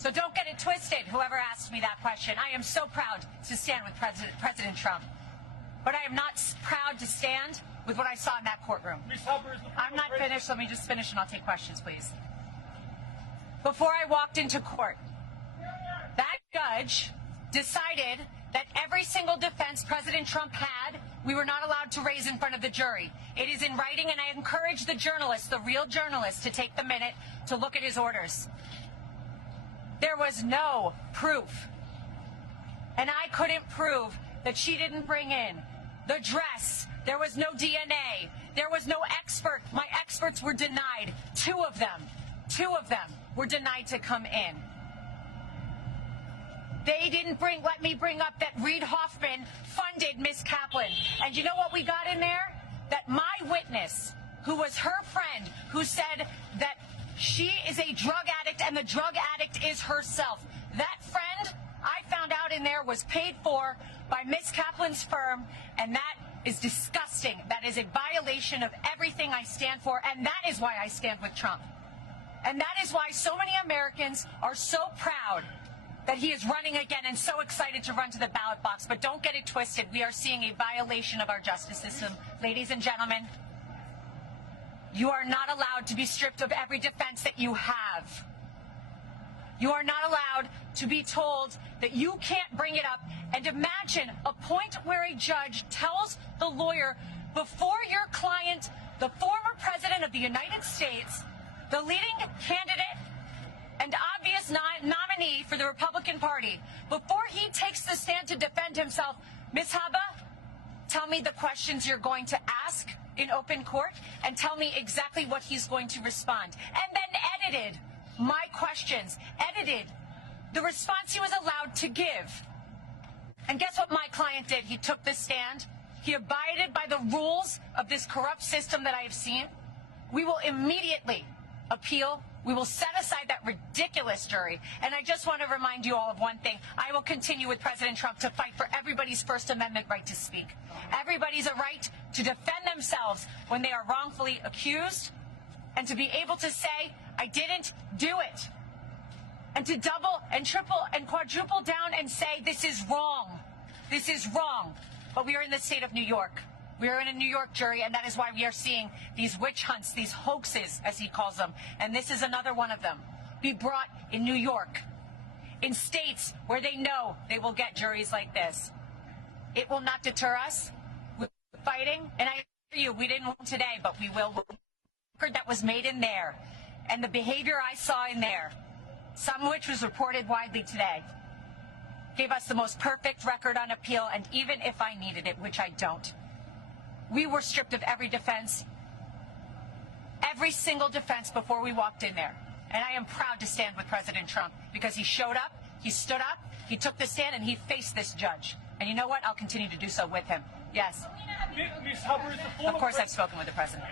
So don't get it twisted, whoever asked me that question. I am so proud to stand with President Trump. But I am not proud to stand with what I saw in that courtroom. I'm not finished. Let me just finish and I'll take questions, please. Before I walked into court, that judge decided that every single defense President Trump had, we were not allowed to raise in front of the jury. It is in writing, and I encourage the journalists, the real journalists, to take the minute to look at his orders. There was no proof. And I couldn't prove that she didn't bring in the dress. There was no DNA. There was no expert. My experts were denied. Two of them were denied to come in. They didn't let me bring up that Reid Hoffman funded Miss Kaplan. And you know what we got in there? That my witness, who was her friend, who said that she is a drug addict and the drug addict is herself. That friend, I found out in there, was paid for by Miss Kaplan's firm, and that is disgusting. That is a violation of everything I stand for, and that is why I stand with Trump. And that is why so many Americans are so proud that he is running again and so excited to run to the ballot box. But don't get it twisted. We are seeing a violation of our justice system. Ladies and gentlemen, you are not allowed to be stripped of every defense that you have. You are not allowed to be told that you can't bring it up. And imagine a point where a judge tells the lawyer, before your client, the former president of the United States, the leading candidate and obvious nominee for the Republican Party, before he takes the stand to defend himself, Ms. Habba, tell me the questions you're going to ask in open court and tell me exactly what he's going to respond. And then edited my questions, edited the response he was allowed to give. And guess what my client did? He took the stand. He abided by the rules of this corrupt system that I have seen. We will immediately appeal. We will set aside that ridiculous jury. And I just want to remind you all of one thing. I will continue with President Trump to fight for everybody's First Amendment right to speak. Everybody's a right to defend themselves when they are wrongfully accused, and to be able to say, I didn't do it. And to double and triple and quadruple down and say, this is wrong. This is wrong. But we are in the state of New York. We are in a New York jury, and that is why we are seeing these witch hunts, these hoaxes, as he calls them. And this is another one of them. Be brought in New York, in states where they know they will get juries like this. It will not deter us. We're fighting. And I assure you, we didn't win today, but we will win. The record that was made in there, and the behavior I saw in there, some of which was reported widely today, gave us the most perfect record on appeal. And even if I needed it, which I don't, we were stripped of every defense, every single defense before we walked in there. And I am proud to stand with President Trump because he showed up, he stood up, he took the stand, and he faced this judge. And you know what? I'll continue to do so with him. Yes. Ms. Habba, of course I've spoken with the president.